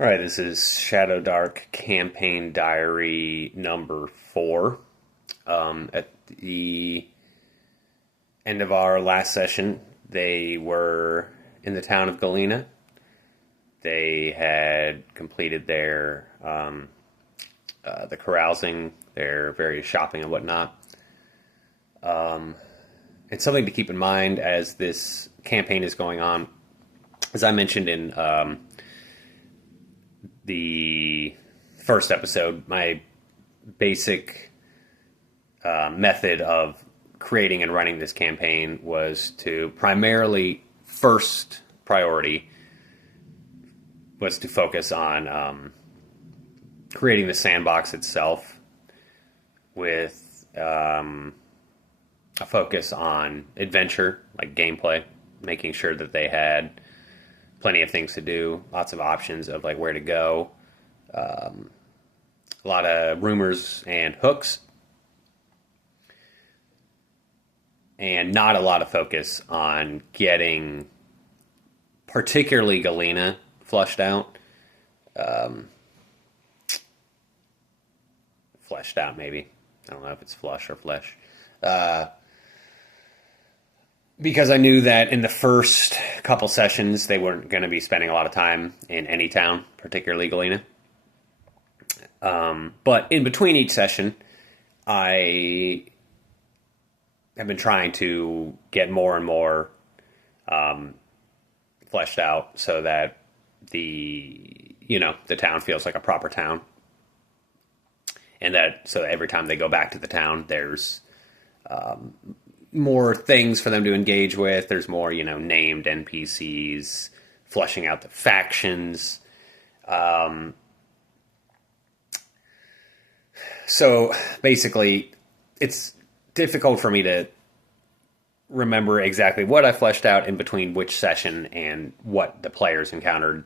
All right, this is Shadowdark Campaign Diary number 4. At the end of our last session, they were in the town of Galena. They had completed their the carousing, their various shopping and whatnot. It's something to keep in mind as this campaign is going on. As I mentioned in the first episode, my basic method of creating and running this campaign was to primarily, first priority was to focus on creating the sandbox itself with a focus on adventure, like gameplay, making sure that they had plenty of things to do, lots of options of like where to go, a lot of rumors and hooks, and not a lot of focus on getting particularly Galena flushed out. Fleshed out, maybe. I don't know if it's flush or flesh. Because I knew that in the first couple sessions, they weren't going to be spending a lot of time in any town, particularly Galena. But in between each session, I have been trying to get more and more fleshed out so that the town feels like a proper town, and that so that every time they go back to the town, there's more things for them to engage with. There's more, named NPCs, fleshing out the factions. So basically, it's difficult for me to remember exactly what I fleshed out in between which session and what the players encountered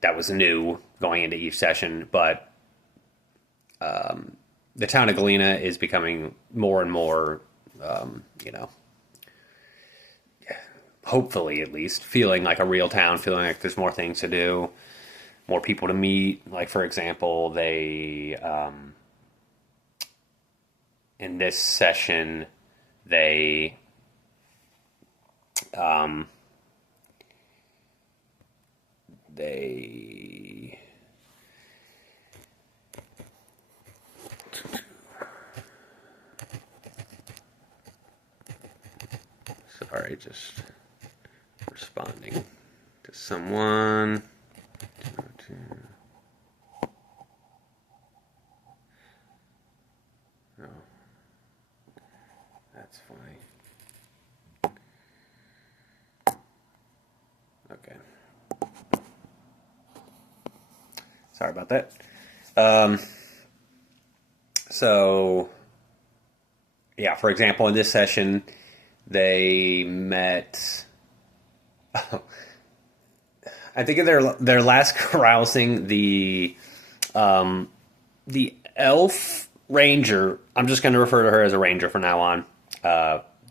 that was new going into each session. But the town of Galena is becoming more and more, hopefully at least, feeling like a real town, feeling like there's more things to do, more people to meet. Like, for example, they, in this session, they, they, sorry, just responding to someone. Oh, that's funny. Okay. Sorry about that. So, yeah, for example, in this session, they met. I think in their last carousing, the elf ranger. I'm just going to refer to her as a ranger from now on.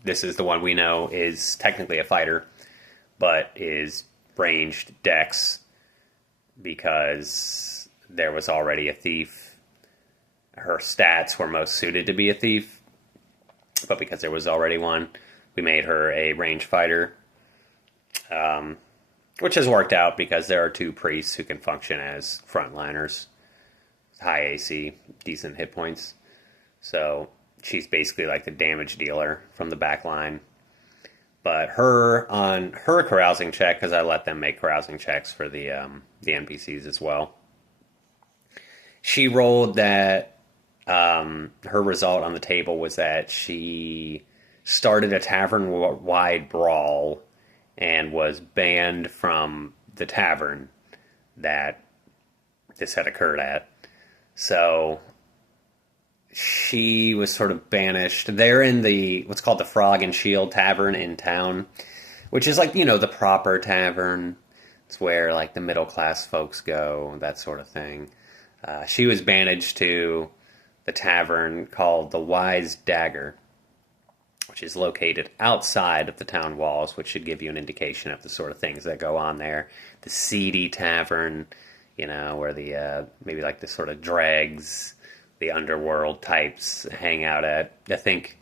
This is the one we know is technically a fighter, but is ranged dex because there was already a thief. Her stats were most suited to be a thief, but because there was already one, we made her a ranged fighter, which has worked out because there are two priests who can function as frontliners, high AC, decent hit points. So she's basically like the damage dealer from the back line. But her on her carousing check, because I let them make carousing checks for the NPCs as well. She rolled that. Her result on the table was that she started a tavern-wide brawl and was banned from the tavern that this had occurred at. So she was sort of banished. They're in the what's called the Frog and Shield Tavern in town, which is like, the proper tavern. It's where like the middle class folks go, that sort of thing. She was banished to the tavern called the Wise Dagger, which is located outside of the town walls, which should give you an indication of the sort of things that go on there. The seedy tavern, where the maybe like the sort of dregs, the underworld types hang out at. I think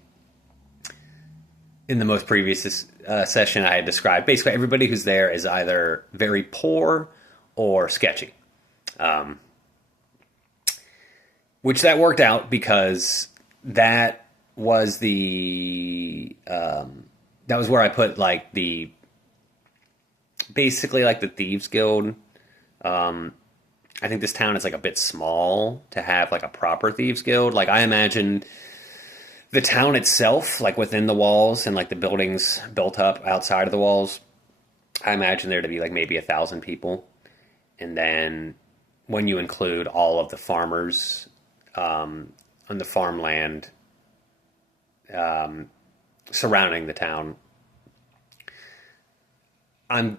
in the most previous session I had described, basically everybody who's there is either very poor or sketchy. Which that worked out because that was that was where I put like basically like the Thieves Guild. I think this town is like a bit small to have like a proper Thieves Guild. Like I imagine the town itself, like within the walls and like the buildings built up outside of the walls, I imagine there to be like maybe 1,000 people. And then when you include all of the farmers on the farmland surrounding the town, I'm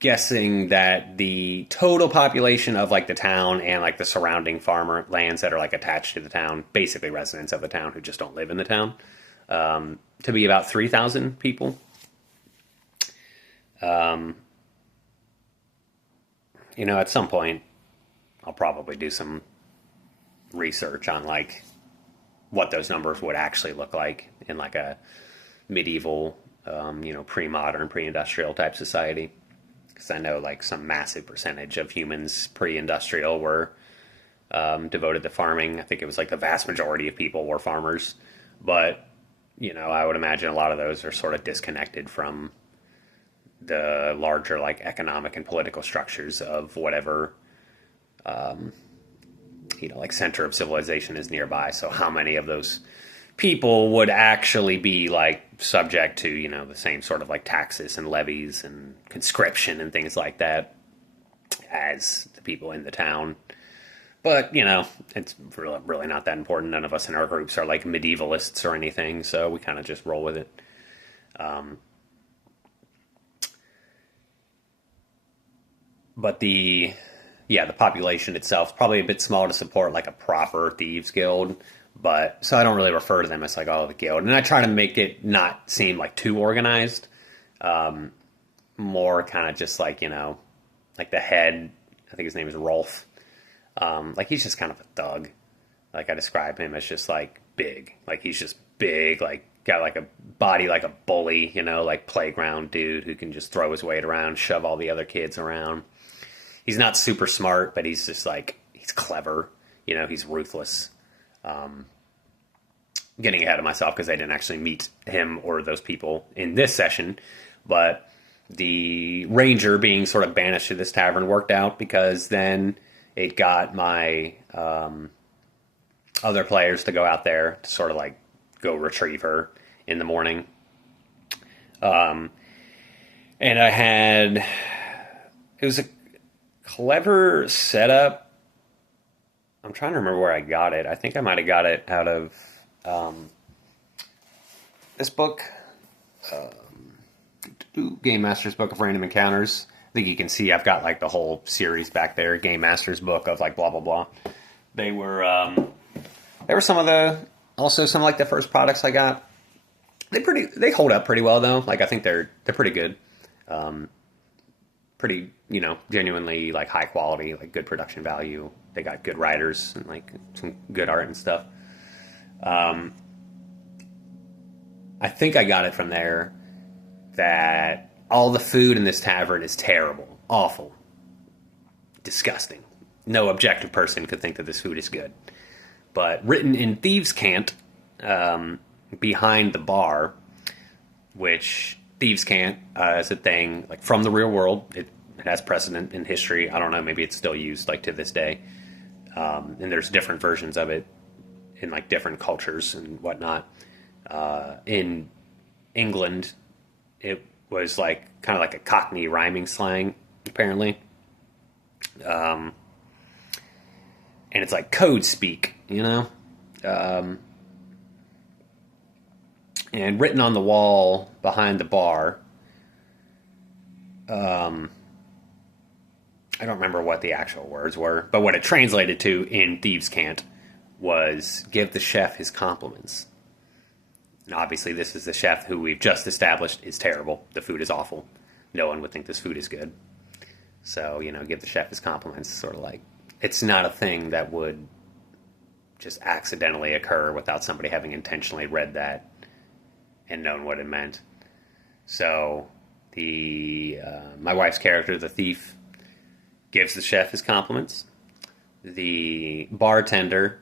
guessing that the total population of like the town and like the surrounding farmer lands that are like attached to the town, basically residents of the town who just don't live in the town, to be about 3,000 people. At some point I'll probably do some research on like what those numbers would actually look like in like a medieval, pre-modern, pre-industrial type society. Because I know like some massive percentage of humans pre-industrial were devoted to farming. I think it was like the vast majority of people were farmers. But, I would imagine a lot of those are sort of disconnected from the larger like economic and political structures of whatever, like center of civilization is nearby. So how many of those people would actually be like subject to, the same sort of like taxes and levies and conscription and things like that as the people in the town. But, it's really not that important. None of us in our groups are like medievalists or anything, so we kind of just roll with it. But the population itself is probably a bit small to support like a proper thieves guild. But so I don't really refer to them as like, the guild. And I try to make it not seem like too organized. More kind of just like, like the head, I think his name is Rolf. Like he's just kind of a thug. Like I describe him as just like big. Like he's just big, like got like a body like a bully, like playground dude who can just throw his weight around, shove all the other kids around. He's not super smart, but he's just like, he's clever. He's ruthless. Getting ahead of myself because I didn't actually meet him or those people in this session, but the ranger being sort of banished to this tavern worked out because then it got my other players to go out there to sort of like go retrieve her in the morning. And it was a clever setup. I'm trying to remember where I got it. I think I might have got it out of this book, Game Master's Book of Random Encounters. I think you can see I've got like the whole series back there, Game Master's Book of like blah blah blah. They were some of like the first products I got. They hold up pretty well though. Like I think they're pretty good. Pretty, genuinely like high quality, like good production value. They got good writers and like some good art and stuff. I think I got it from there that all the food in this tavern is terrible, awful, disgusting. No objective person could think that this food is good. But written in Thieves' Cant, behind the bar, which Thieves' Cant is a thing like from the real world. It has precedent in history. I don't know, maybe it's still used like to this day. And there's different versions of it in like different cultures and whatnot. In England, it was like kind of like a Cockney rhyming slang, apparently. And it's like code speak, And written on the wall behind the bar, I don't remember what the actual words were, but what it translated to in Thieves' Cant was give the chef his compliments. And obviously this is the chef who we've just established is terrible. The food is awful. No one would think this food is good. So, give the chef his compliments. Sort of like, it's not a thing that would just accidentally occur without somebody having intentionally read that and known what it meant. So, the my wife's character, the thief, gives the chef his compliments. The bartender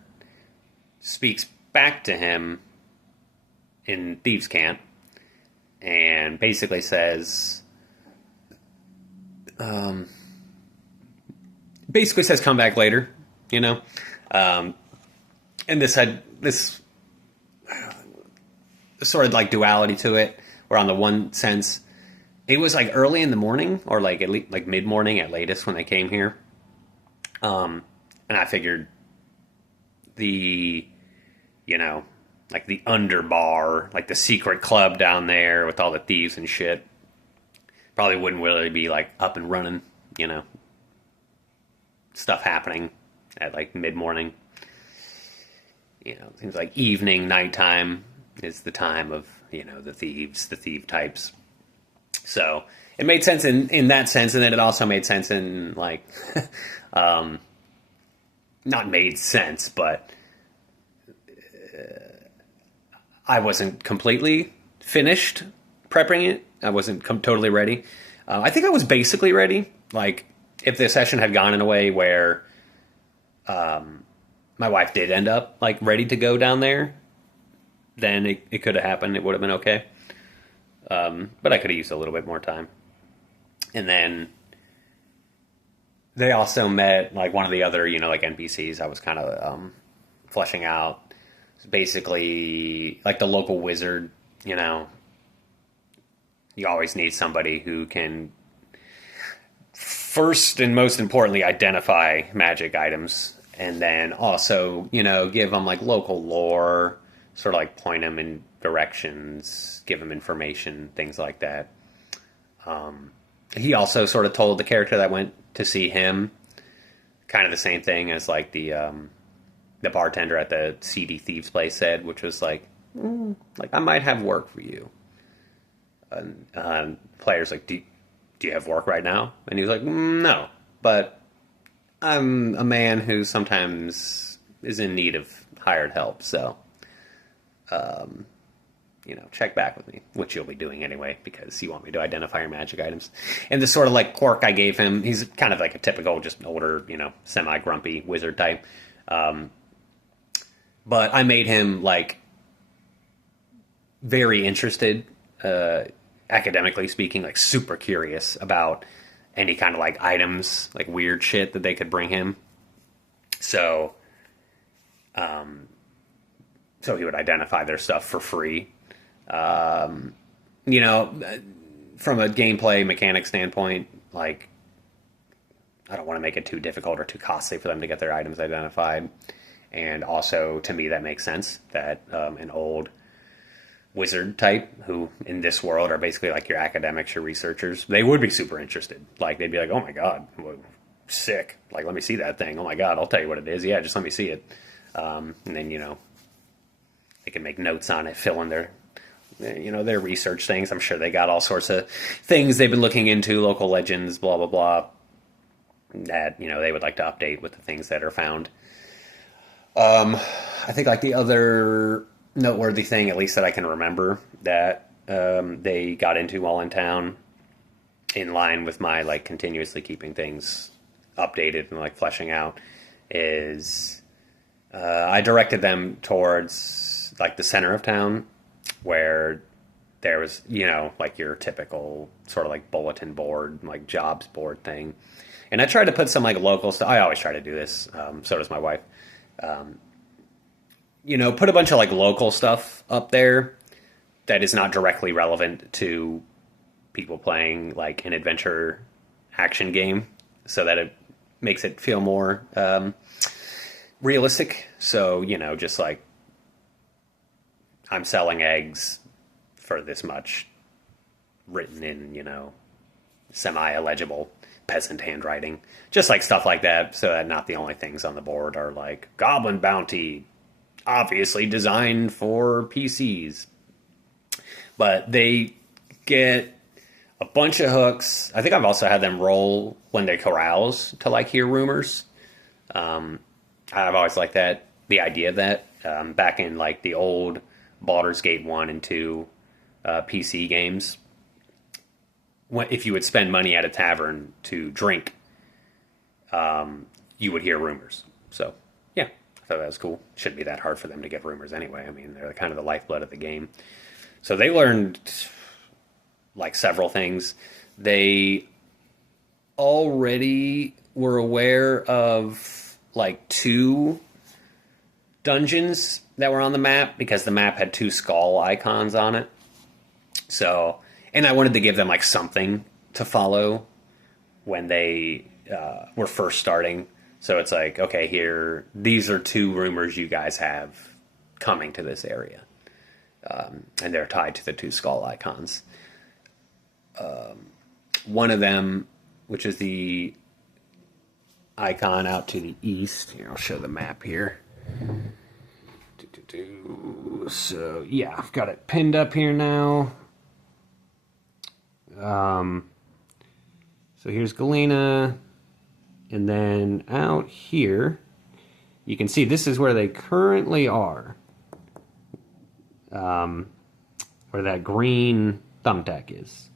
speaks back to him in thieves' camp and basically says, come back later, and this had this sort of like duality to it, where on the one sense it was like early in the morning, or like at least like mid morning at latest when they came here, and I figured the like the underbar, like the secret club down there with all the thieves and shit, probably wouldn't really be like up and running, stuff happening at like mid morning. Things like evening, nighttime is the time of, the thief types. So it made sense in that sense, and then it also made sense in like, not made sense, but I wasn't completely finished prepping it. I wasn't totally ready. I think I was basically ready. Like, if the session had gone in a way where my wife did end up like ready to go down there, then it could have happened. It would have been okay. But I could have used a little bit more time. And then they also met like one of the other, like NPCs I was kind of fleshing out. It's basically like the local wizard, you always need somebody who can first and most importantly identify magic items, and then also, give them like local lore, sort of like point them in directions, give them information, things like that. He also sort of told the character that went to see him kind of the same thing as like the bartender at the seedy thieves place said, which was like, I might have work for you. And players like, do you have work right now? And he was like, no, but I'm a man who sometimes is in need of hired help, so check back with me, which you'll be doing anyway, because you want me to identify your magic items. And the sort of like quirk I gave him, he's kind of like a typical, just older, semi-grumpy wizard type. But I made him like very interested, academically speaking, like super curious about any kind of like items, like weird shit that they could bring him. So, so he would identify their stuff for free. From a gameplay mechanic standpoint, like, I don't want to make it too difficult or too costly for them to get their items identified. And also, to me, that makes sense that an old wizard type, who in this world are basically like your academics, your researchers, they would be super interested. Like, they'd be like, oh my god, sick. Like, let me see that thing. Oh my god, I'll tell you what it is. Yeah, just let me see it. And then, they can make notes on it, fill in their research things. I'm sure they got all sorts of things they've been looking into, local legends, blah, blah, blah, that, they would like to update with the things that are found. I think like the other noteworthy thing, at least that I can remember, that they got into while in town, in line with my like continuously keeping things updated and like fleshing out, is I directed them towards like the center of town, where there was, like your typical sort of like bulletin board, like jobs board thing. And I tried to put some like local stuff. I always try to do this. So does my wife. Put a bunch of like local stuff up there that is not directly relevant to people playing like an adventure action game, so that it makes it feel more realistic. So, just like, I'm selling eggs for this much, written in, semi-illegible peasant handwriting. Just like stuff like that, so that not the only things on the board are like, Goblin Bounty, obviously designed for PCs. But they get a bunch of hooks. I think I've also had them roll when they carouse to like hear rumors. I've always liked that, the idea of that. Back in like the old Baldur's Gate 1 and 2 PC games, if you would spend money at a tavern to drink, you would hear rumors. So, yeah, I thought that was cool. Shouldn't be that hard for them to get rumors anyway. I mean, they're kind of the lifeblood of the game. So they learned like several things. They already were aware of like 2 dungeons that were on the map because the map had 2 skull icons on it. So, and I wanted to give them like something to follow when they were first starting. So it's like, okay, here, these are 2 rumors you guys have coming to this area. And they're tied to the 2 skull icons. One of them, which is the icon out to the east. Here, I'll show the map here. So, yeah, I've got it pinned up here now. So here's Galena. And then out here, you can see this is where they currently are. Where that green thumbtack is.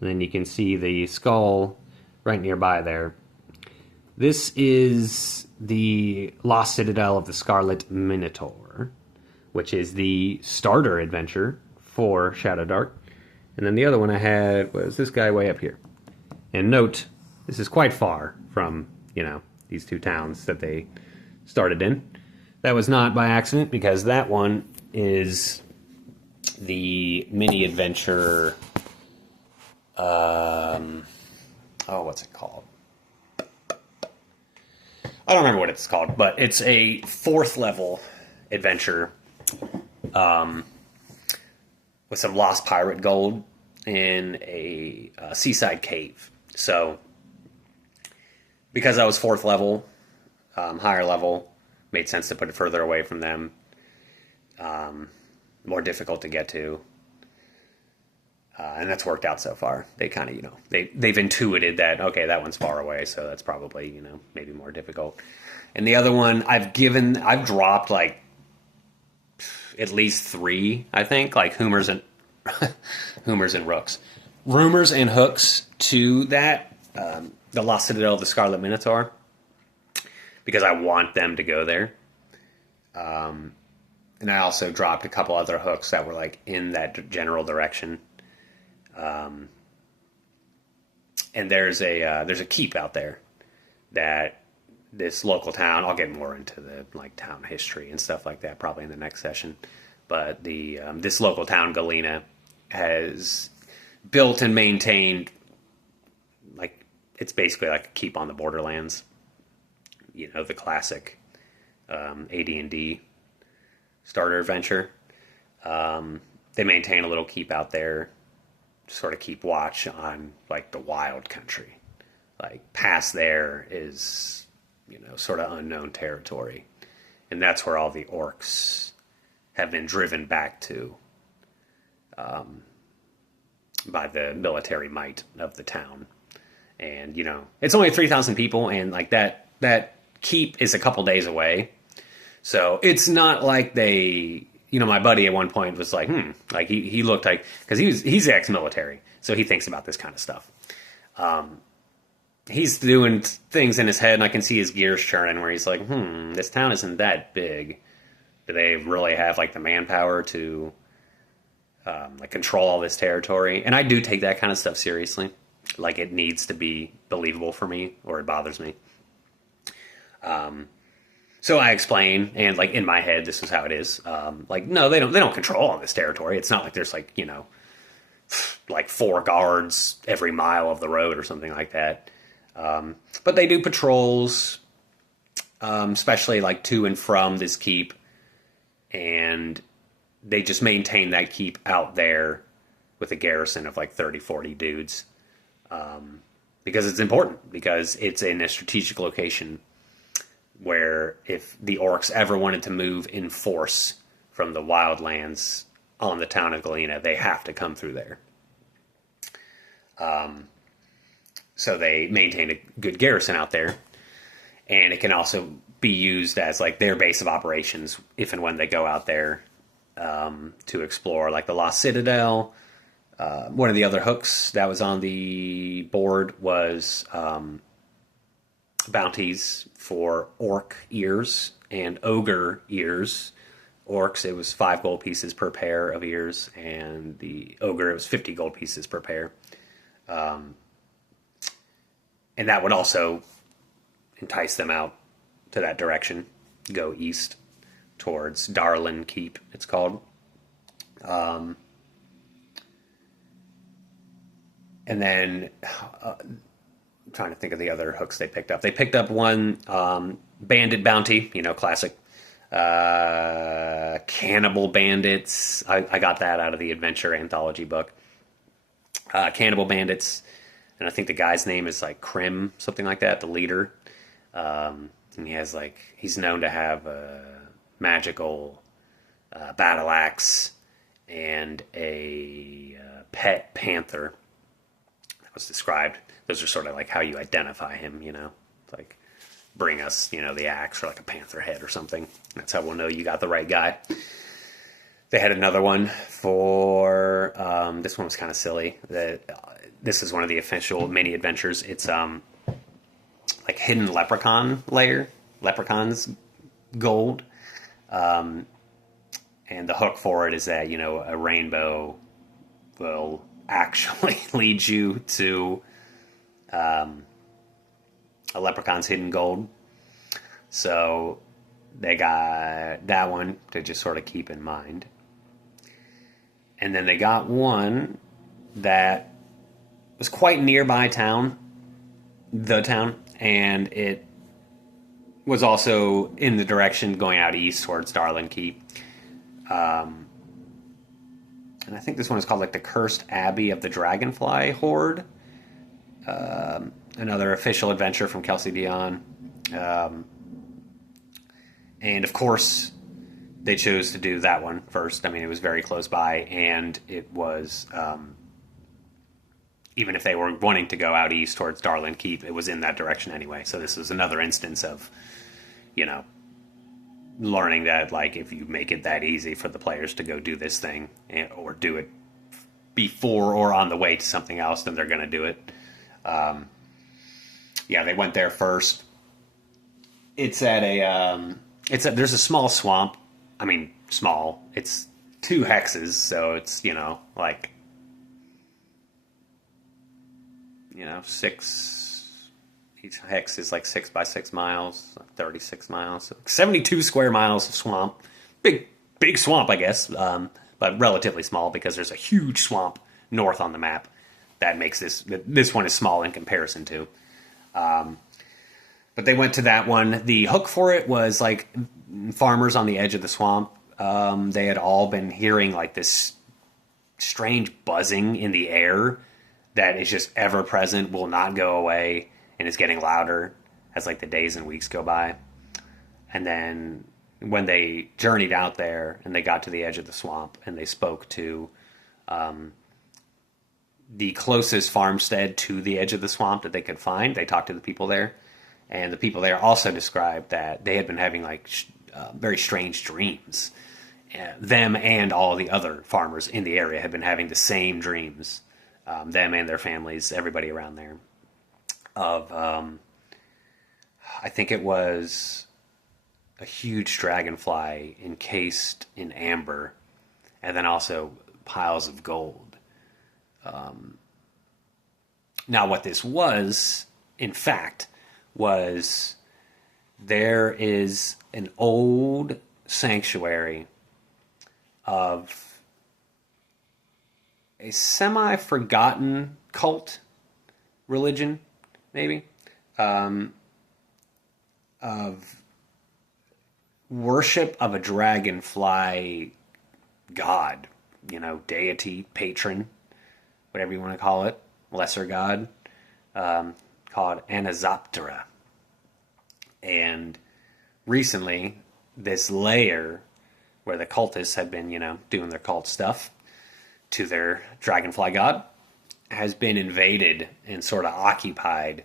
And then you can see the skull right nearby there. This is the Lost Citadel of the Scarlet Minotaur, which is the starter adventure for Shadowdark. And then the other one I had was this guy way up here. And note, this is quite far from, these 2 towns that they started in. That was not by accident, because that one is the mini adventure. What's it called? I don't remember what it's called, but it's a 4th level adventure with some lost pirate gold in a seaside cave. So, because I was 4th level, higher level, made sense to put it further away from them. More difficult to get to. And that's worked out so far. They kind of, they've intuited that, okay, that one's far away, so that's probably, maybe more difficult. And the other one, I've dropped like at least 3, I think, like Humors and Rooks. Rumors and hooks to that, the Lost Citadel of the Scarlet Minotaur, because I want them to go there. And I also dropped a couple other hooks that were like in that general direction. And there's a keep out there that this local town, I'll get more into the like town history and stuff like that probably in the next session, but this local town, Galena, has built and maintained, like, it's basically like a keep on the Borderlands, the classic AD&D starter adventure. They maintain a little keep out there, sort of keep watch on like the wild country. Like past there is, sort of unknown territory. And that's where all the orcs have been driven back to by the military might of the town. And, it's only 3,000 people, and like that keep is a couple days away. So it's not like they, my buddy at one point was like, like he looked like, because he's ex-military, so he thinks about this kind of stuff. He's doing things in his head, and I can see his gears churning, where he's like, this town isn't that big. Do they really have like the manpower to like control all this territory? And I do take that kind of stuff seriously. Like, it needs to be believable for me, or it bothers me. So I explain, and like in my head, this is how it is. Like, no, they don't control all this territory. It's not like there's like, like 4 guards every mile of the road or something like that. But they do patrols, especially like to and from this keep, and they just maintain that keep out there with a garrison of like 30, 40 dudes. Because it's important, because it's in a strategic location where if the orcs ever wanted to move in force from the wildlands on the town of Galena, they have to come through there. So they maintain a good garrison out there, and it can also be used as like their base of operations if and when they go out there to explore, like the Lost Citadel. One of the other hooks that was on the board was bounties for orc ears and ogre ears. Orcs, it was 5 gold pieces per pair of ears, and the ogre, it was 50 gold pieces per pair. And that would also entice them out to that direction, go east towards Darlin Keep, it's called. And then I'm trying to think of the other hooks they picked up. They picked up one bandit bounty, classic cannibal bandits. I got that out of the adventure anthology book. Cannibal bandits, and I think the guy's name is like Krim, something like that, the leader. And he's known to have a magical battle axe and a pet panther that was described. Those are sort of like how you identify him, like bring us, the axe or like a panther head or something. That's how we'll know you got the right guy. They had another one for, this one was kind of silly. This is one of the official mini adventures. It's like hidden leprechaun lair, leprechaun's gold. And the hook for it is that, a rainbow will actually lead you to a leprechaun's hidden gold. So they got that one to just sort of keep in mind. And then they got one that was quite nearby the town, and it was also in the direction going out east towards Darlin Keep. And I think this one is called like the Cursed Abbey of the Dragonfly Horde. Another official adventure from Kelsey Dion. And of course, they chose to do that one first. I mean, it was very close by, and it was, even if they were wanting to go out east towards Darlin Keep, it was in that direction anyway. So this was another instance of, learning that, like, if you make it that easy for the players to go do this thing, or do it before or on the way to something else, then they're going to do it. They went there first. It's at there's a small swamp. I mean, small. It's 2 hexes, so it's, like, each hex is like 6 by 6 miles, 36 miles, so 72 square miles of swamp. Big swamp, I guess, but relatively small because there's a huge swamp north on the map that makes this one is small in comparison to. But they went to that one. The hook for it was like farmers on the edge of the swamp. They had all been hearing like this strange buzzing in the air that is just ever present, will not go away, and is getting louder as like the days and weeks go by. And then when they journeyed out there and they got to the edge of the swamp and they spoke to the closest farmstead to the edge of the swamp that they could find, they talked to the people there. And the people there also described that they had been having like very strange dreams. Them and all the other farmers in the area had been having the same dreams. Them and their families, everybody around there. Of, I think it was a huge dragonfly encased in amber, and then also piles of gold. Now, what this was, in fact, was there is an old sanctuary of a semi-forgotten cult religion, maybe, of worship of a dragonfly god, deity, patron, whatever you want to call it, lesser god, called Anazoptera. And recently, this lair where the cultists had been, doing their cult stuff to their dragonfly god, has been invaded and sort of occupied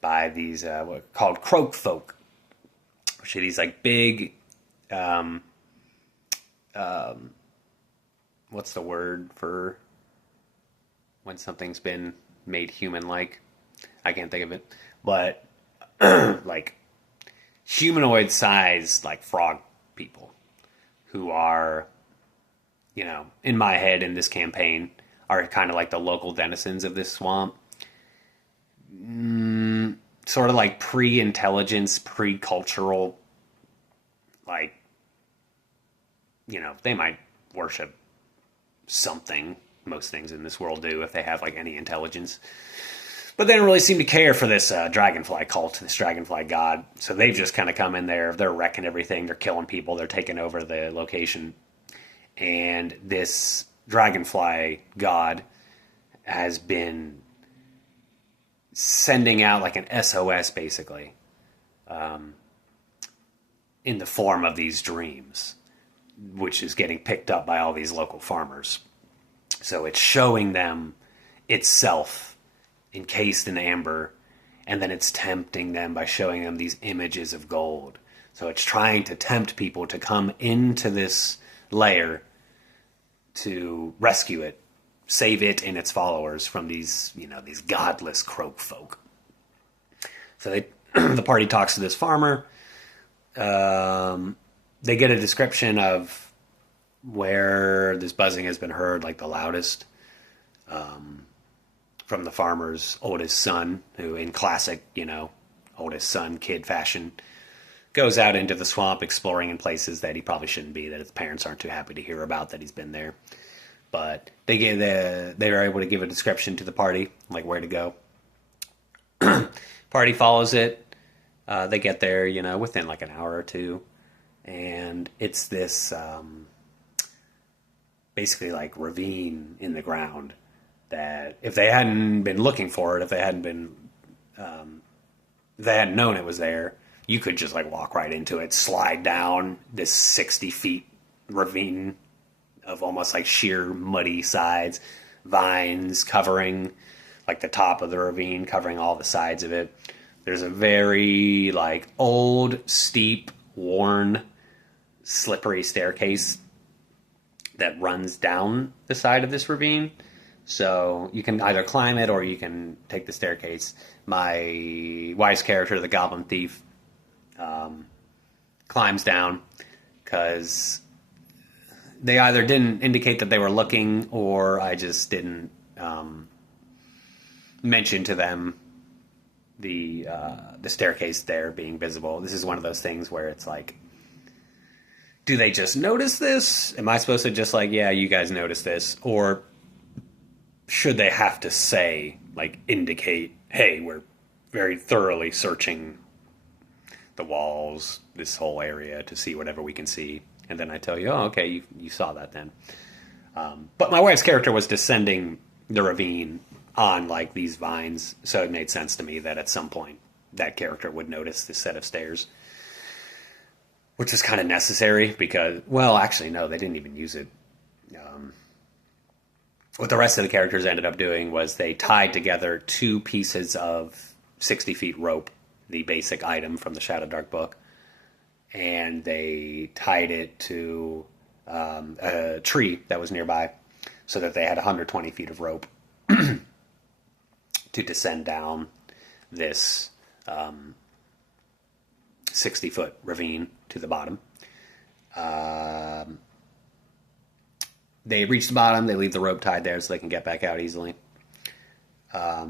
by these what are called croak folk, which are these like big, um, what's the word for when something's been made human-like? I can't think of it, but like humanoid-sized like frog people who are, in my head in this campaign, are kind of like the local denizens of this swamp. Sort of like pre-intelligence, pre-cultural, like, they might worship something. Most things in this world do if they have like any intelligence. But they don't really seem to care for this dragonfly cult, this dragonfly god. So they've just kind of come in there. They're wrecking everything. They're killing people. They're taking over the location. And this dragonfly god has been sending out like an SOS, basically, in the form of these dreams, which is getting picked up by all these local farmers. So it's showing them itself encased in amber, and then it's tempting them by showing them these images of gold. So it's trying to tempt people to come into this lair to rescue it, save it and its followers from these, these godless croak folk. So the party talks to this farmer. They get a description of where this buzzing has been heard like the loudest, from the farmer's oldest son, who in classic, oldest son kid fashion, goes out into the swamp exploring in places that he probably shouldn't be, that his parents aren't too happy to hear about that he's been there. But they were able to give a description to the party, like where to go. Party follows it. They get there, within like an hour or two. And it's this basically like ravine in the ground that if they hadn't been looking for it, if they hadn't known it was there, you could just like walk right into it, slide down this 60 feet ravine of almost like sheer muddy sides, vines covering like the top of the ravine, covering all the sides of it. There's a very like old, steep, worn, slippery staircase that runs down the side of this ravine. So you can either climb it or you can take the staircase. My wife's character, the Goblin Thief, climbs down because they either didn't indicate that they were looking, or I just didn't mention to them the staircase there being visible. This is one of those things where it's like, do they just notice this? Am I supposed to just like, yeah, you guys notice this? Or should they have to say, like, indicate, hey, we're very thoroughly searching the walls, this whole area, to see whatever we can see? And then I tell you, oh, okay, you saw that then. But my wife's character was descending the ravine on, like, these vines, so it made sense to me that at some point that character would notice this set of stairs. Which was kind of necessary because, well, actually, no, they didn't even use it. What the rest of the characters ended up doing was they tied together 2 pieces of 60 feet rope, the basic item from the Shadowdark book, and they tied it to a tree that was nearby so that they had 120 feet of rope to descend down this 60-foot ravine to the bottom. They reach the bottom. They leave the rope tied there so they can get back out easily. I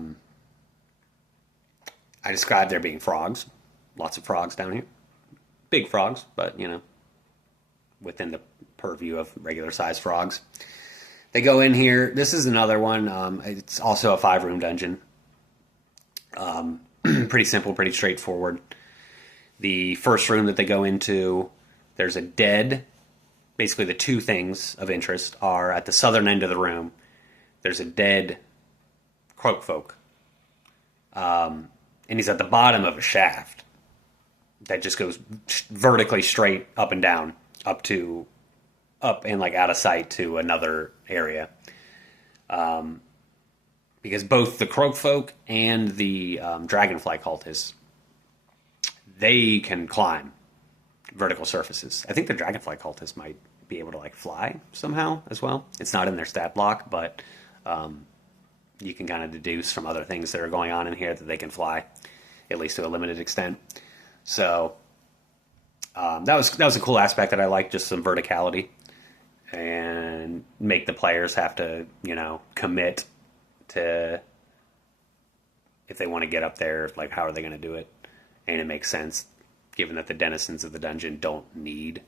described there being frogs. Lots of frogs down here. Big frogs, but, within the purview of regular-sized frogs. They go in here. This is another one. It's also a 5-room dungeon. Pretty simple, pretty straightforward. The first room that they go into, there's a dead. Basically, the 2 things of interest are at the southern end of the room. There's a dead croak folk. And he's at the bottom of a shaft that just goes vertically straight up and down, up and like out of sight to another area. because both the Croakfolk and the Dragonfly cultists, they can climb vertical surfaces. I think the Dragonfly cultists might be able to like fly somehow as well. It's not in their stat block, but you can kind of deduce from other things that are going on in here that they can fly, at least to a limited extent. So that was a cool aspect that I liked, just some verticality, and make the players have to, commit to, if they want to get up there, like how are they going to do it? And it makes sense, given that the denizens of the dungeon don't need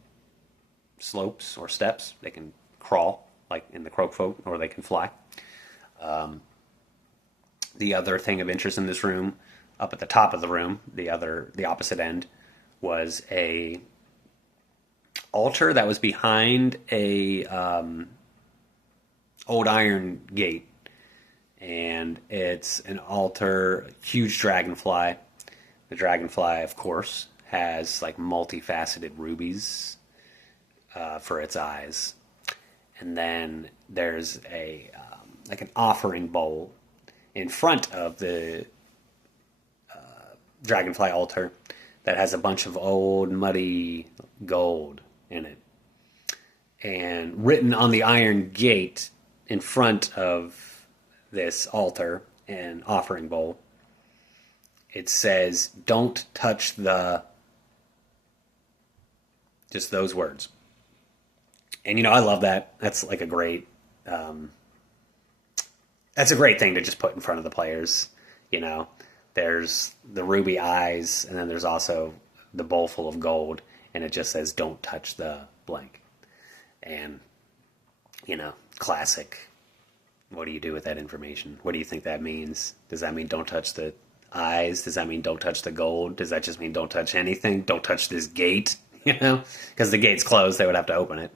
slopes or steps. They can crawl, like in the Croakfolk, or they can fly. The other thing of interest in this room, up at the top of the room, the opposite end, was a altar that was behind a old iron gate. And it's an altar, huge dragonfly. The dragonfly, of course, has like multifaceted rubies for its eyes. And then there's a like an offering bowl in front of the dragonfly altar that has a bunch of old muddy gold in it. And written on the iron gate in front of this altar and offering bowl, it says, "Don't touch the," just those words. And I love that. That's like a great that's a great thing to just put in front of the players. There's the ruby eyes, and then there's also the bowl full of gold, and it just says, "Don't touch the blank." And classic. What do you do with that information? What do you think that means? Does that mean don't touch the eyes? Does that mean don't touch the gold? Does that just mean don't touch anything? Don't touch this gate? Because the gate's closed, they would have to open it.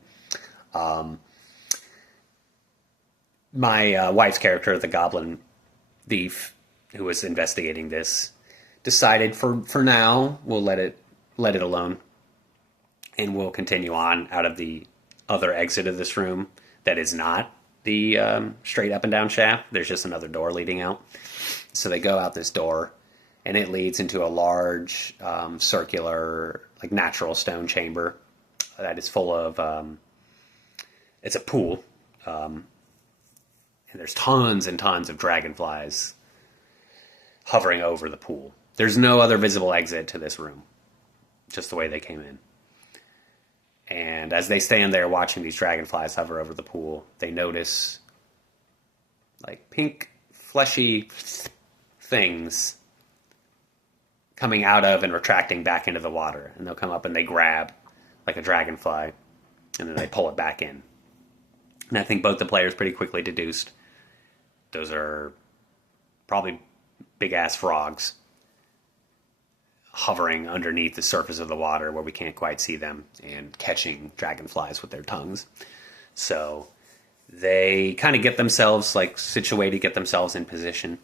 My wife's character, the goblin thief, who was investigating this, decided for now we'll let it alone, and we'll continue on out of the other exit of this room that is not the straight up and down shaft. There's just another door leading out. So they go out this door, and it leads into a large circular, like natural stone chamber that is full of. It's a pool, and there's tons and tons of dragonflies hovering over the pool. There's no other visible exit to this room, just the way they came in. And as they stand there watching these dragonflies hover over the pool, they notice like pink, fleshy things coming out of and retracting back into the water. And they'll come up and they grab like a dragonfly, and then they pull it back in. And I think both the players pretty quickly deduced those are probably big-ass frogs hovering underneath the surface of the water where we can't quite see them and catching dragonflies with their tongues. So they kind of get themselves like situated, get themselves in position,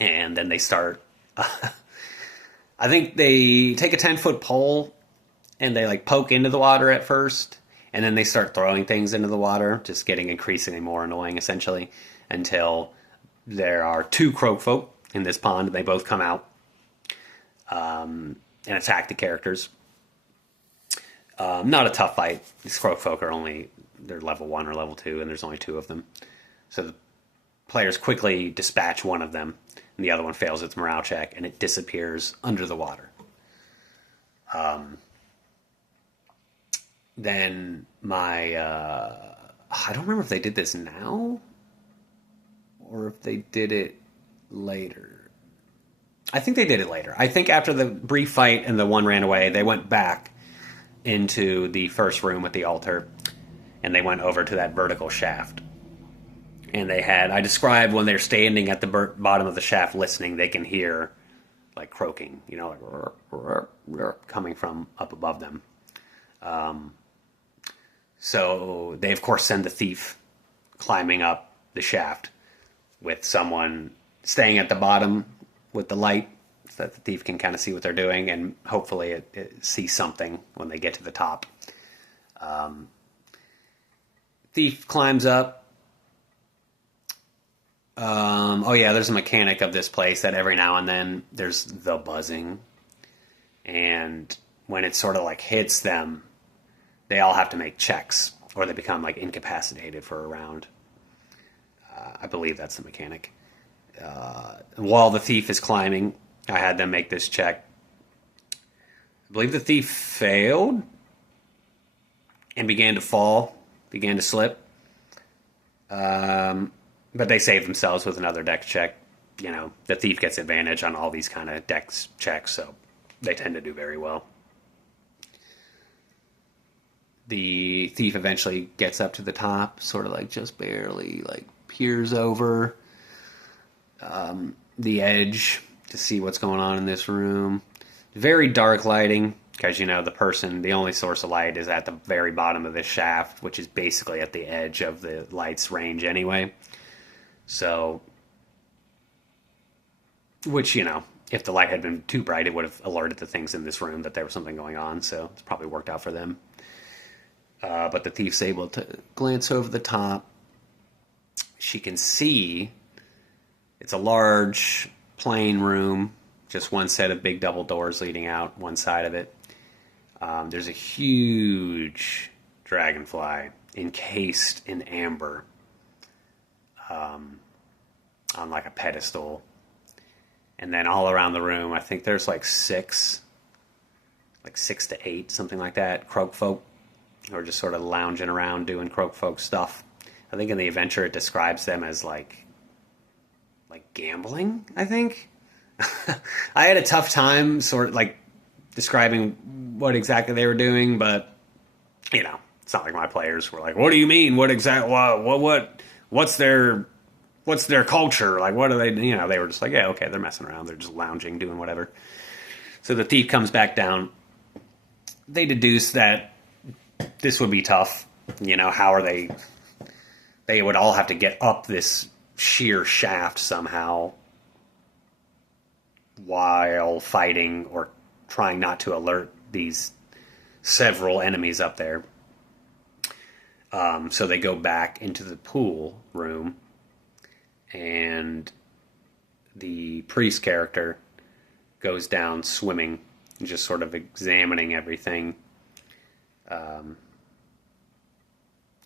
and then they start I think they take a 10-foot pole and they like poke into the water at first, and then they start throwing things into the water, just getting increasingly more annoying essentially, until there are two Croakfolk in this pond, and they both come out and attack the characters. Not a tough fight. These Croakfolk they're level 1 or level 2, and there's only 2 of them. So the players quickly dispatch one of them, and the other one fails its morale check, and it disappears under the water. Then I don't remember if they did this now or if they did it later. I think they did it later. I think after the brief fight and the one ran away, they went back into the first room with the altar, and they went over to that vertical shaft. And I described when they're standing at the bottom of the shaft listening, they can hear like croaking, like coming from up above them. So they, of course, send the thief climbing up the shaft with someone staying at the bottom with the light so that the thief can kind of see what they're doing, and hopefully it sees something when they get to the top. Thief climbs up. Oh yeah, there's a mechanic of this place that every now and then there's the buzzing, and when it sort of like hits them, they all have to make checks, or they become like incapacitated for a round. I believe that's the mechanic. While the thief is climbing, I had them make this check. I believe the thief failed and began to fall, began to slip. But they saved themselves with another dex check. You know, the thief gets advantage on all these kind of dex checks, so they tend to do very well. The thief eventually gets up to the top, sort of like just barely, like peers over the edge to see what's going on in this room. Very dark lighting, because, you know, the only source of light is at the very bottom of this shaft, which is basically at the edge of the light's range anyway. So, which, you know, if the light had been too bright, it would have alerted the things in this room that there was something going on, so it's probably worked out for them. But the thief's able to glance over the top. She can see it's a large, plain room, just one set of big double doors leading out one side of it. There's a huge dragonfly encased in amber on like a pedestal. And then all around the room, I think there's like six to eight, something like that, croak folk, who are just sort of lounging around doing croak folk stuff. I think in the adventure it describes them as like gambling, I think. I had a tough time sort of like describing what exactly they were doing, but you know, it's not like my players were like, "What do you mean? What's their culture? Like, what are they?" You know, they were just like, "Yeah, okay, they're messing around. They're just lounging, doing whatever." So the thief comes back down. They deduce that this would be tough. You know, how are they? They would all have to get up this sheer shaft somehow while fighting or trying not to alert these several enemies up there. So they go back into the pool room, and the priest character goes down swimming, just sort of examining everything.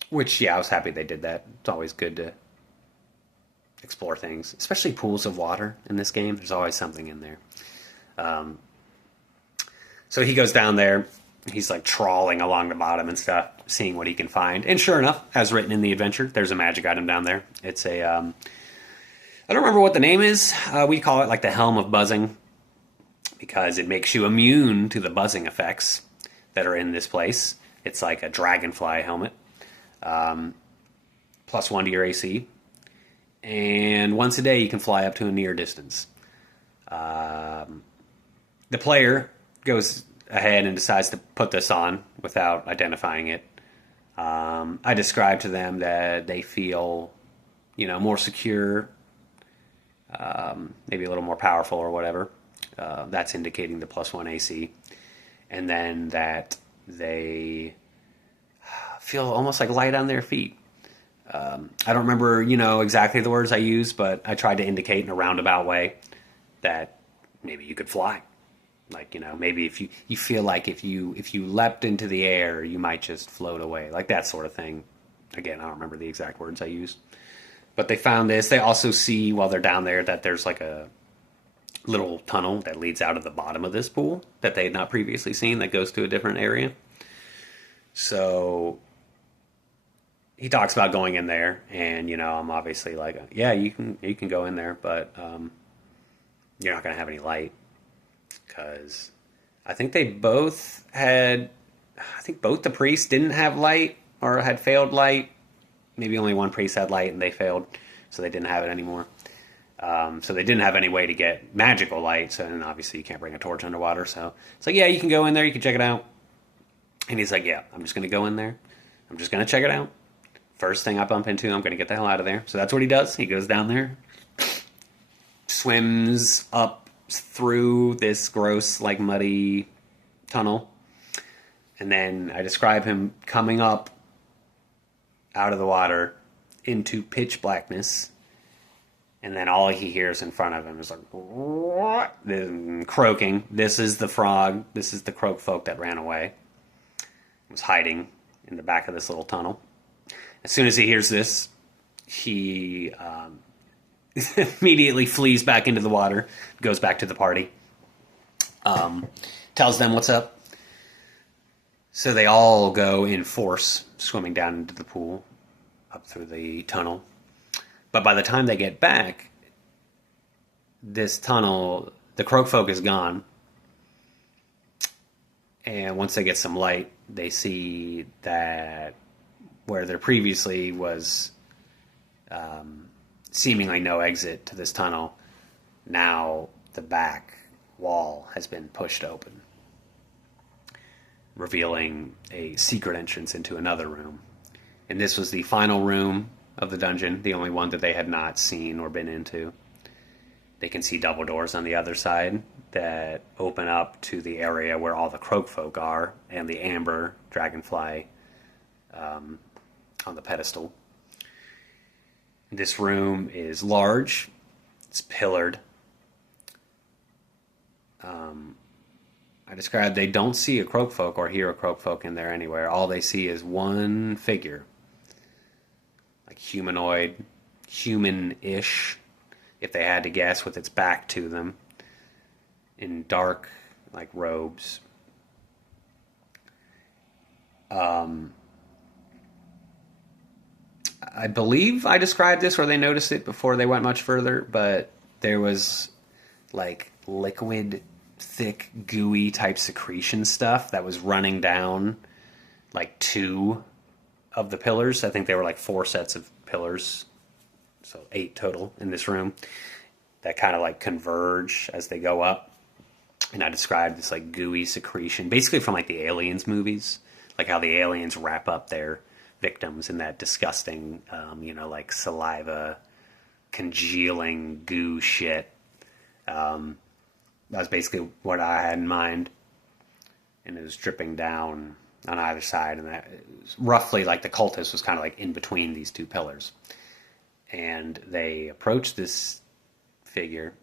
Which, yeah, I was happy they did that. It's always good to explore things, especially pools of water in this game. There's always something in there. So he goes down there. He's like trawling along the bottom and stuff, seeing what he can find. And sure enough, as written in the adventure, there's a magic item down there. It's a, I don't remember what the name is. We call it like the Helm of Buzzing, because it makes you immune to the buzzing effects that are in this place. It's like a dragonfly helmet. +1 to your AC. And once a day you can fly up to a near distance. The player goes ahead and decides to put this on without identifying it. I describe to them that they feel, you know, more secure, maybe a little more powerful or whatever. That's indicating the +1 AC. And then that they feel almost like light on their feet. I don't remember, you know, exactly the words I used, but I tried to indicate in a roundabout way that maybe you could fly. Like, you know, maybe if you feel like if you leapt into the air, you might just float away. Like that sort of thing. Again, I don't remember the exact words I used. But they found this. They also see while they're down there that there's like a little tunnel that leads out of the bottom of this pool that they had not previously seen that goes to a different area. So he talks about going in there, and you know, I'm obviously like, yeah, you can go in there, but you're not going to have any light, because I think both the priests didn't have light or had failed light. Maybe only one priest had light and they failed, so they didn't have it anymore. So they didn't have any way to get magical light, so then obviously you can't bring a torch underwater. So it's like, yeah, you can go in there, you can check it out. And he's like, yeah, I'm just going to go in there. I'm just going to check it out. First thing I bump into, I'm going to get the hell out of there. So that's what he does. He goes down there, swims up through this gross, like muddy tunnel. And then I describe him coming up out of the water into pitch blackness. And then all he hears in front of him is like croaking. This is the frog. This is the croak folk that ran away. He was hiding in the back of this little tunnel. As soon as he hears this, he immediately flees back into the water, goes back to the party, tells them what's up. So they all go in force, swimming down into the pool, up through the tunnel. But by the time they get back, this tunnel, the croak folk is gone. And once they get some light, they see that where there previously was seemingly no exit to this tunnel, now the back wall has been pushed open, revealing a secret entrance into another room. And this was the final room of the dungeon, the only one that they had not seen or been into. They can see double doors on the other side that open up to the area where all the croak folk are and the amber dragonfly on the pedestal. This room is large. It's pillared. I described they don't see a croak folk or hear a croak folk in there anywhere. All they see is one figure. Like humanoid, human-ish, if they had to guess, with its back to them, in dark, like, robes. I believe I described this, or they noticed it before they went much further, but there was, like, liquid, thick, gooey type secretion stuff that was running down, like, 2 of the pillars. I think there were, like, 4 sets of pillars, so 8 total in this room, that kind of, like, converge as they go up. And I described this, like, gooey secretion, basically from, like, the Aliens movies, like how the aliens wrap up their victims in that disgusting, like saliva, congealing goo shit. That was basically what I had in mind. And it was dripping down on either side. And that was roughly like the cultist was kind of like in between these 2 pillars. And they approached this figure.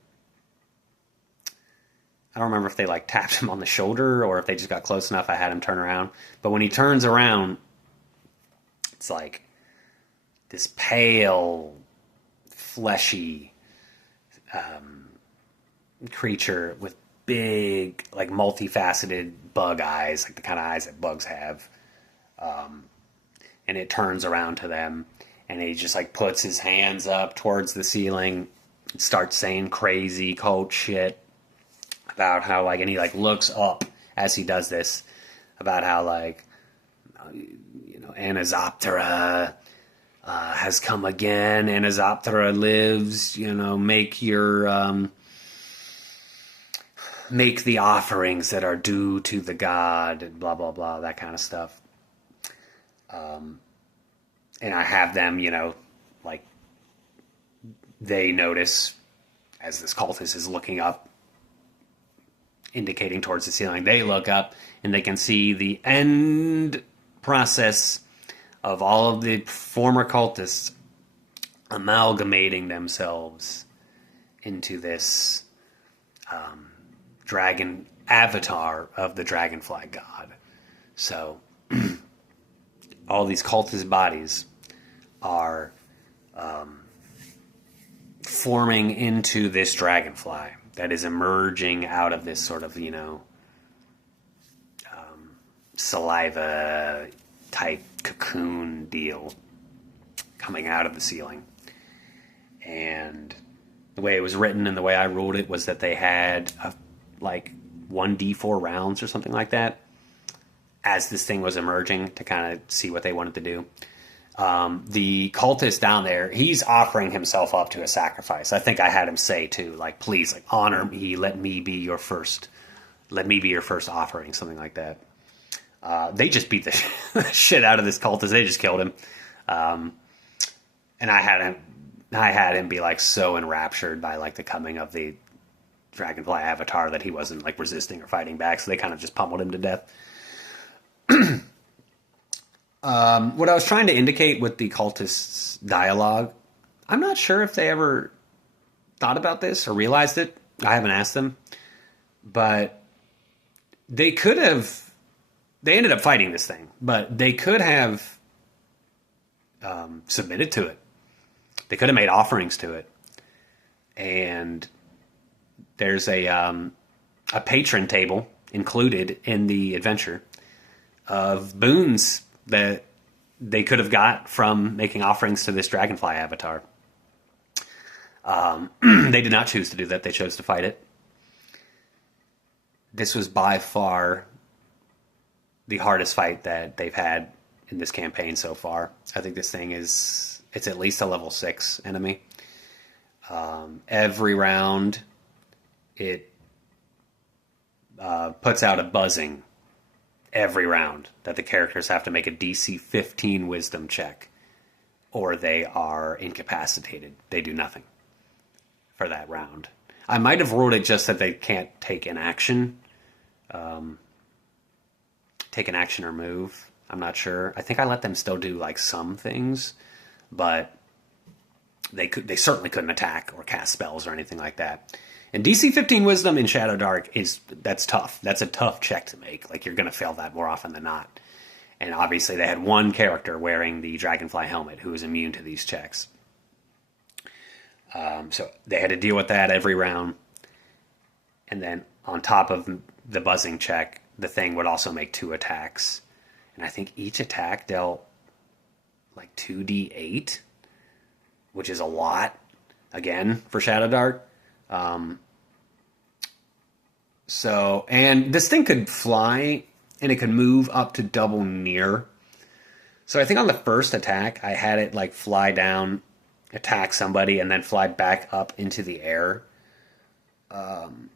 I don't remember if they like tapped him on the shoulder or if they just got close enough I had him turn around. But when he turns around, it's like this pale, fleshy creature with big, like multifaceted bug eyes, like the kind of eyes that bugs have. And it turns around to them, and he just like puts his hands up towards the ceiling, and starts saying crazy cold shit about how like, and he like looks up as he does this about how like, Anazoptera has come again. Anazoptera lives. Make the offerings that are due to the god, and blah blah blah, that kind of stuff. And I have them, like they notice as this cultist is looking up, indicating towards the ceiling. They look up and they can see the end process of all of the former cultists amalgamating themselves into this dragon avatar of the dragonfly god. So all these cultist bodies are forming into this dragonfly that is emerging out of this sort of, saliva type cocoon deal coming out of the ceiling. And the way it was written and the way I ruled it was that they had like 1d4 rounds or something like that as this thing was emerging to kind of see what they wanted to do. The cultist down there, he's offering himself up to a sacrifice. I think I had him say too, like, please, like, honor me, let me be your first offering, something like that. They just beat the shit out of this cultist. They just killed him. And I had him be like so enraptured by like the coming of the dragonfly avatar that he wasn't like resisting or fighting back. So they kind of just pummeled him to death. What I was trying to indicate with the cultists' dialogue, I'm not sure if they ever thought about this or realized it. I haven't asked them, but they could have. They ended up fighting this thing, but they could have submitted to it. They could have made offerings to it, and there's a patron table included in the adventure of boons that they could have got from making offerings to this dragonfly avatar. They did not choose to do that. They chose to fight it. This was by far the hardest fight that they've had in this campaign so far. I think this thing it's at least a level 6 enemy. Every round, it puts out a buzzing every round that the characters have to make a DC 15 wisdom check, or they are incapacitated. They do nothing for that round. I might have ruled it just that they can't take an action. Take an action or move. I'm not sure. I think I let them still do like some things, but they certainly couldn't attack or cast spells or anything like that. And DC 15 Wisdom in Shadowdark that's tough. That's a tough check to make. Like, you're going to fail that more often than not. And obviously they had one character wearing the Dragonfly helmet who was immune to these checks. So they had to deal with that every round. And then on top of the buzzing check, the thing would also make 2 attacks. And I think each attack dealt like 2d8, which is a lot, again, for Shadowdark. And this thing could fly, and it could move up to double near. So I think on the first attack, I had it like fly down, attack somebody, and then fly back up into the air. And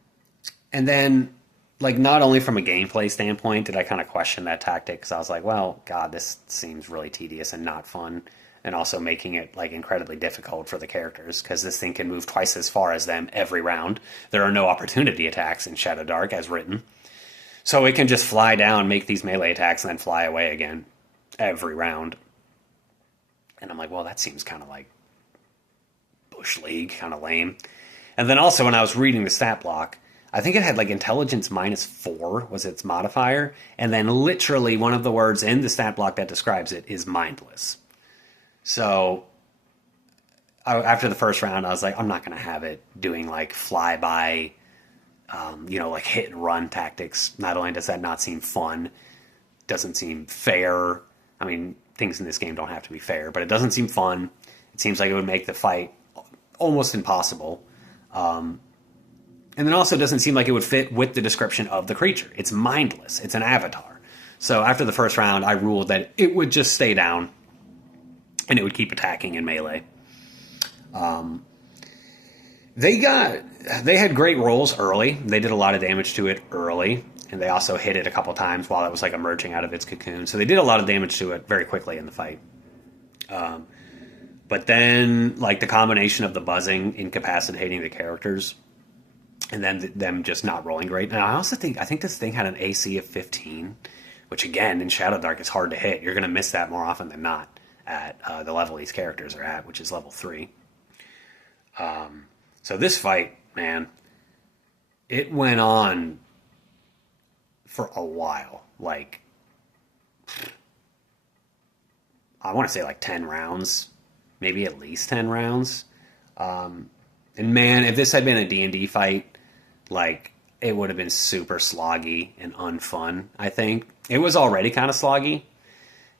then, like, not only from a gameplay standpoint did I kind of question that tactic, because I was like, well, God, this seems really tedious and not fun, and also making it, like, incredibly difficult for the characters, because this thing can move twice as far as them every round. There are no opportunity attacks in Shadowdark, as written. So it can just fly down, make these melee attacks, and then fly away again every round. And I'm like, well, that seems kind of like Bush League, kind of lame. And then also, when I was reading the stat block, I think it had like intelligence -4 was its modifier, and then literally one of the words in the stat block that describes it is mindless. So after the first round, I was like, I'm not going to have it doing like flyby, like hit and run tactics. Not only does that not seem fun, doesn't seem fair. I mean, things in this game don't have to be fair, but it doesn't seem fun. It seems like it would make the fight almost impossible. And then also doesn't seem like it would fit with the description of the creature. It's mindless. It's an avatar. So after the first round, I ruled that it would just stay down, and it would keep attacking in melee. They had great rolls early. They did a lot of damage to it early, and they also hit it a couple times while it was like emerging out of its cocoon. So they did a lot of damage to it very quickly in the fight. But then, like, the combination of the buzzing incapacitating the characters, and then them just not rolling great. And I think this thing had an AC of 15, which again in Shadowdark is hard to hit. You're going to miss that more often than not at the level these characters are at, which is level 3. So this fight, man, it went on for a while. Like, I want to say like 10 rounds, maybe at least 10 rounds. And man, if this had been a D&D fight, like, it would have been super sloggy and unfun, I think. It was already kind of sloggy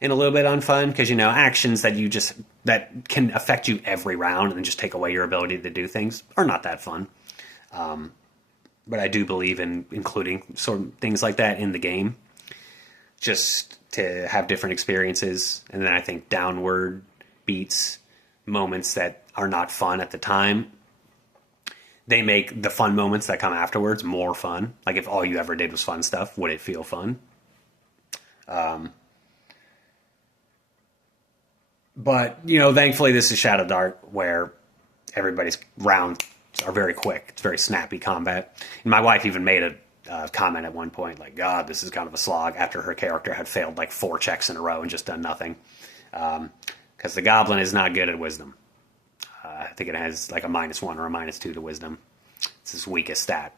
and a little bit unfun, because, actions that can affect you every round and then just take away your ability to do things are not that fun. But I do believe in including sort of things like that in the game, just to have different experiences. And then I think downward beats moments that are not fun at the time. They make the fun moments that come afterwards more fun. Like, if all you ever did was fun stuff, would it feel fun? But, thankfully this is Shadowdark, where everybody's rounds are very quick. It's very snappy combat. And my wife even made a comment at one point, like, God, this is kind of a slog, after her character had failed like 4 checks in a row and just done nothing. Because the goblin is not good at wisdom. I think it has like a -1 or a -2 to wisdom. It's his weakest stat.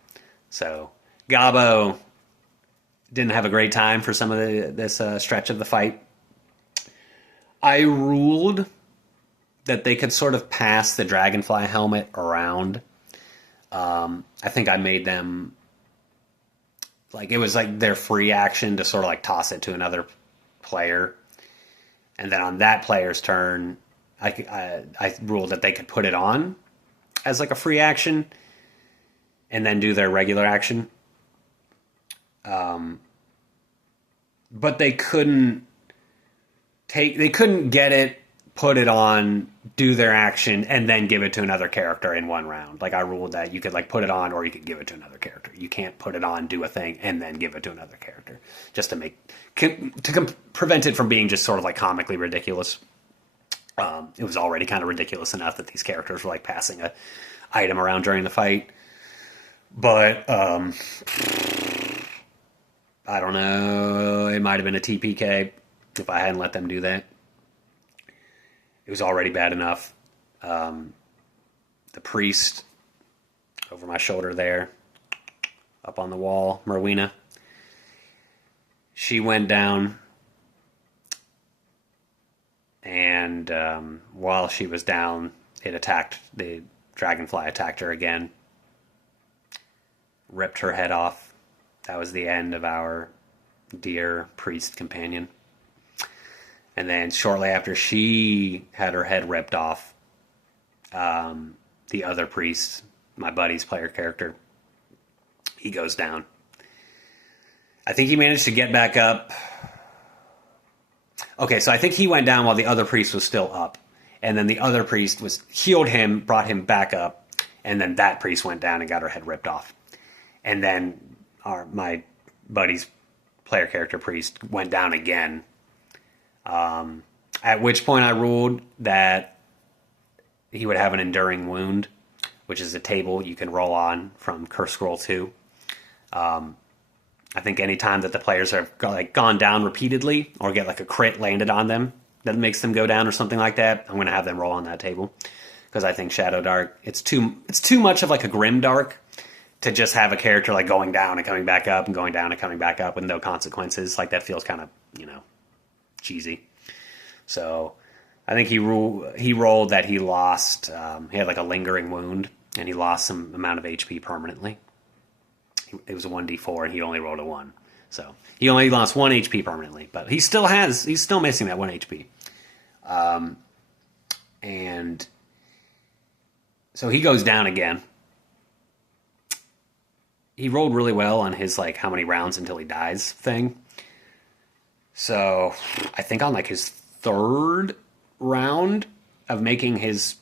So Gabo didn't have a great time for some of this stretch of the fight. I ruled that they could sort of pass the Dragonfly helmet around. I think I made them like it was like their free action to sort of like toss it to another player, and then on that player's turn, I ruled that they could put it on as like a free action, and then do their regular action. But they couldn't get it, put it on, do their action, and then give it to another character in one round. Like I ruled that you could like put it on or you could give it to another character. You can't put it on, do a thing, and then give it to another character. Just to prevent it from being just sort of like comically ridiculous. It was already kind of ridiculous enough that these characters were like passing a item around during the fight. But I don't know. It might have been a TPK if I hadn't let them do that. It was already bad enough. The priest over my shoulder there, up on the wall, Merwina, she went down, and while she was down, the dragonfly attacked her again, ripped her head off. That was the end of our dear priest companion. And then shortly after she had her head ripped off, the other priest, my buddy's player character, he goes down. I think he managed to get back up. Okay, so I think he went down while the other priest was still up. And then the other priest healed him, brought him back up, and then that priest went down and got her head ripped off. And then my buddy's player character priest went down again. At which point I ruled that he would have an enduring wound, which is a table you can roll on from Curse Scroll 2. I think any time that the players have gone down repeatedly or get like a crit landed on them that makes them go down or something like that, I'm going to have them roll on that table. Because I think Shadowdark, it's too much of like a Grimdark to just have a character like going down and coming back up and going down and coming back up with no consequences. Like that feels kind of, cheesy. So I think he rolled that he lost, he had like a lingering wound and he lost some amount of HP permanently. It was a 1d4 and he only rolled a 1. So he only lost 1 HP permanently, but he's still missing that 1 HP. And so he goes down again. He rolled really well on his like how many rounds until he dies thing. So I think on like his third round of making his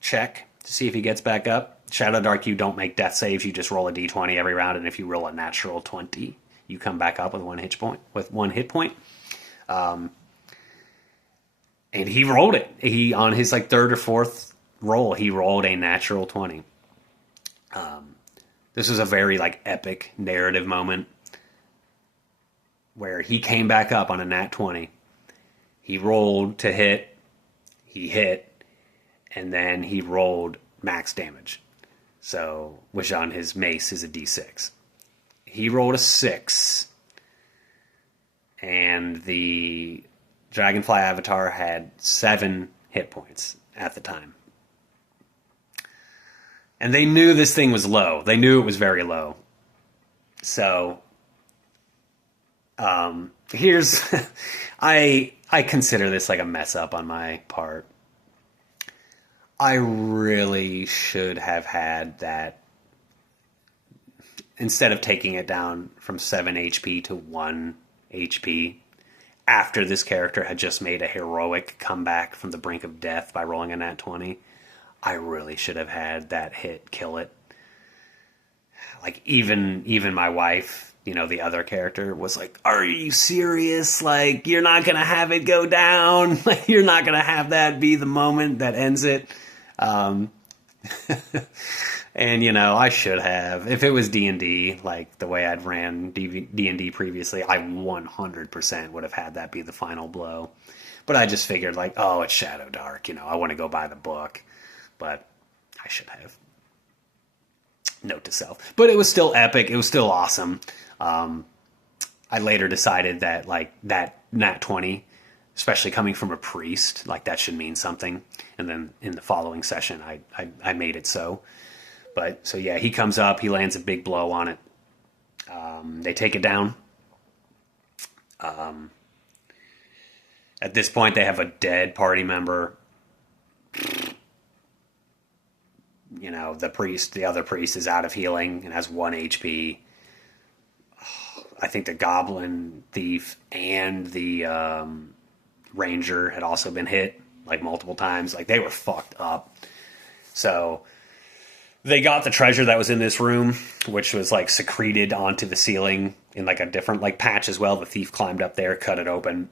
check to see if he gets back up, Shadowdark, you don't make death saves. You just roll a d20 every round, and if you roll a natural 20, you come back up with one hit point. And he rolled it. He on his like third or fourth roll, he rolled a natural 20. This was a very like epic narrative moment where he came back up on a nat 20. He rolled to hit, he hit, and then he rolled max damage. So, which on his mace is a d6. He rolled a 6, and the Dragonfly avatar had 7 hit points at the time. And they knew this thing was low. They knew it was very low. So, here's... I consider this like a mess up on my part. I really should have had that, instead of taking it down from 7 HP to 1 HP, after this character had just made a heroic comeback from the brink of death by rolling a nat 20, I really should have had that hit kill it. Like, even my wife, the other character, was like, are you serious? Like, you're not going to have it go down? Like, you're not going to have that be the moment that ends it? And, I should have. If it was D&D, like the way I'd ran D&D previously, I 100% would have had that be the final blow. But I just figured, like, oh, it's Shadowdark, I want to go buy the book. but I should have. Note to self. But it was still epic. It was still awesome. I later decided that like that nat 20, especially coming from a priest, like that should mean something. And then in the following session, I made it so. But so yeah, he comes up, he lands a big blow on it. They take it down. At this point, they have a dead party member. You know, the other priest is out of healing and has 1 HP. I think the goblin thief and the ranger had also been hit like multiple times. Like they were fucked up. So they got the treasure that was in this room, which was like secreted onto the ceiling in like a different like patch as well. The thief climbed up there, cut it open.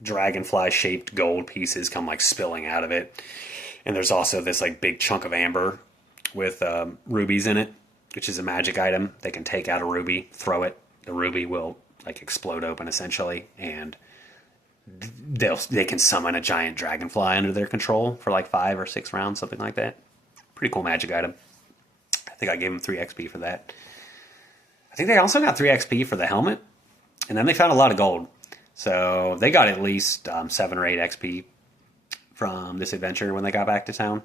Dragonfly shaped gold pieces come like spilling out of it. And there's also this like big chunk of amber with rubies in it, which is a magic item. They can take out a ruby, throw it. The ruby will like explode open essentially, and they can summon a giant dragonfly under their control for like 5 or 6 rounds, something like that. Pretty cool magic item. I think I gave them 3 XP for that. I think they also got 3 XP for the helmet, and then they found a lot of gold. So they got at least 7 or 8 XP from this adventure when they got back to town.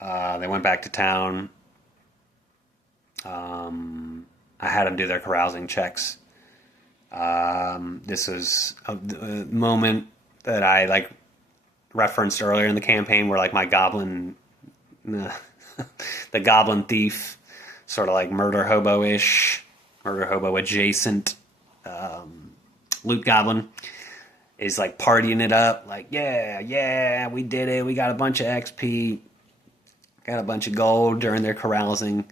They went back to town. I had them do their carousing checks. This was a moment that I like referenced earlier in the campaign where like my goblin, the goblin thief, sort of like murder hobo adjacent, loot goblin is like partying it up. Like, yeah, we did it. We got a bunch of XP, got a bunch of gold during their carousing.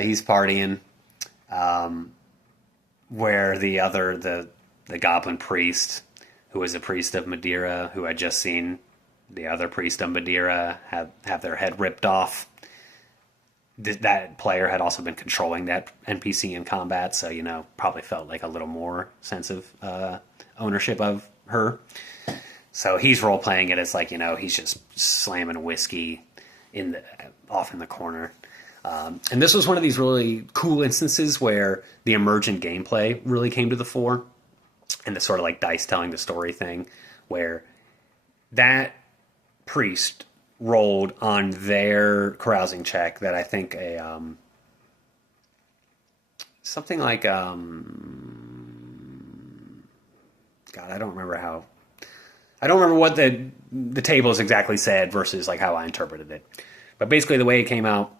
He's partying. Where the goblin priest, who was a priest of Madeira, who had just seen the other priest of Madeira have their head ripped off. That player had also been controlling that NPC in combat, so, you know, probably felt like a little more sense of ownership of her. So he's role-playing it as like, you know, he's just slamming whiskey off in the corner. And this was one of these really cool instances where the emergent gameplay really came to the fore, and the sort of like dice telling the story thing, where that priest rolled on their carousing check that I think something like God, I don't remember what the tables exactly said versus like how I interpreted it, but basically the way it came out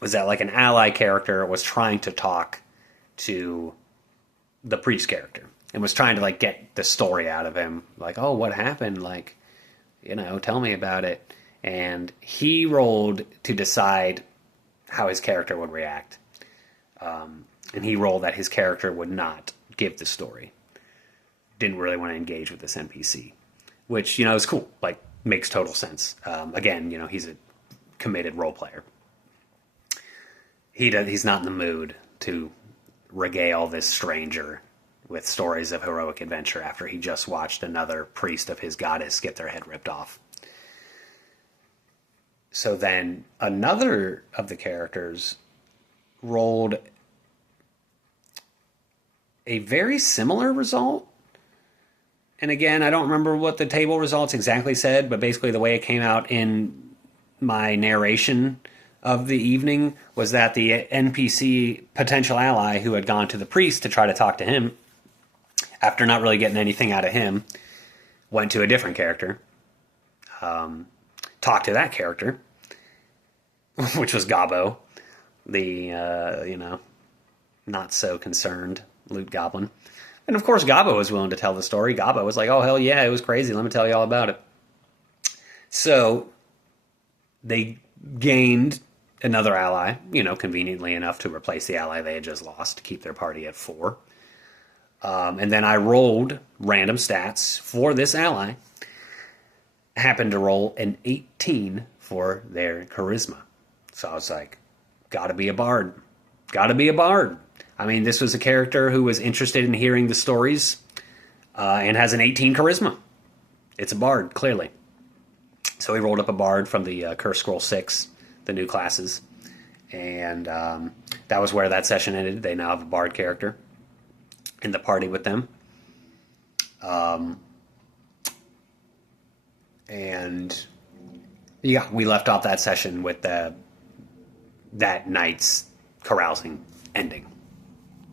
was that like an ally character was trying to talk to the priest character and was trying to like get the story out of him, like, oh, what happened, like, you know, tell me about it. And he rolled to decide how his character would react. And he rolled that his character would not give the story. Didn't really want to engage with this NPC. Which, you know, is cool. Like, makes total sense. Again, you know, he's a committed role player. He's not in the mood to regale this stranger with stories of heroic adventure after he just watched another priest of his goddess get their head ripped off. So then another of the characters rolled a very similar result. And again, I don't remember what the table results exactly said, but basically the way it came out in my narration of the evening was that the NPC potential ally who had gone to the priest to try to talk to him, after not really getting anything out of him, went to a different character, talked to that character, which was Gobbo, the, not so concerned loot goblin. And of course Gobbo was willing to tell the story. Gobbo was like, oh, hell yeah, it was crazy. Let me tell you all about it. So they gained another ally, conveniently enough to replace the ally they had just lost to keep their party at 4. And then I rolled random stats for this ally. Happened to roll an 18 for their charisma. So I was like, gotta be a bard. Gotta be a bard. I mean, this was a character who was interested in hearing the stories and has an 18 charisma. It's a bard, clearly. So we rolled up a bard from the Curse Scroll 6, the new classes. And that was where that session ended. They now have a bard character in the party with them. And yeah, we left off that session with that night's carousing ending.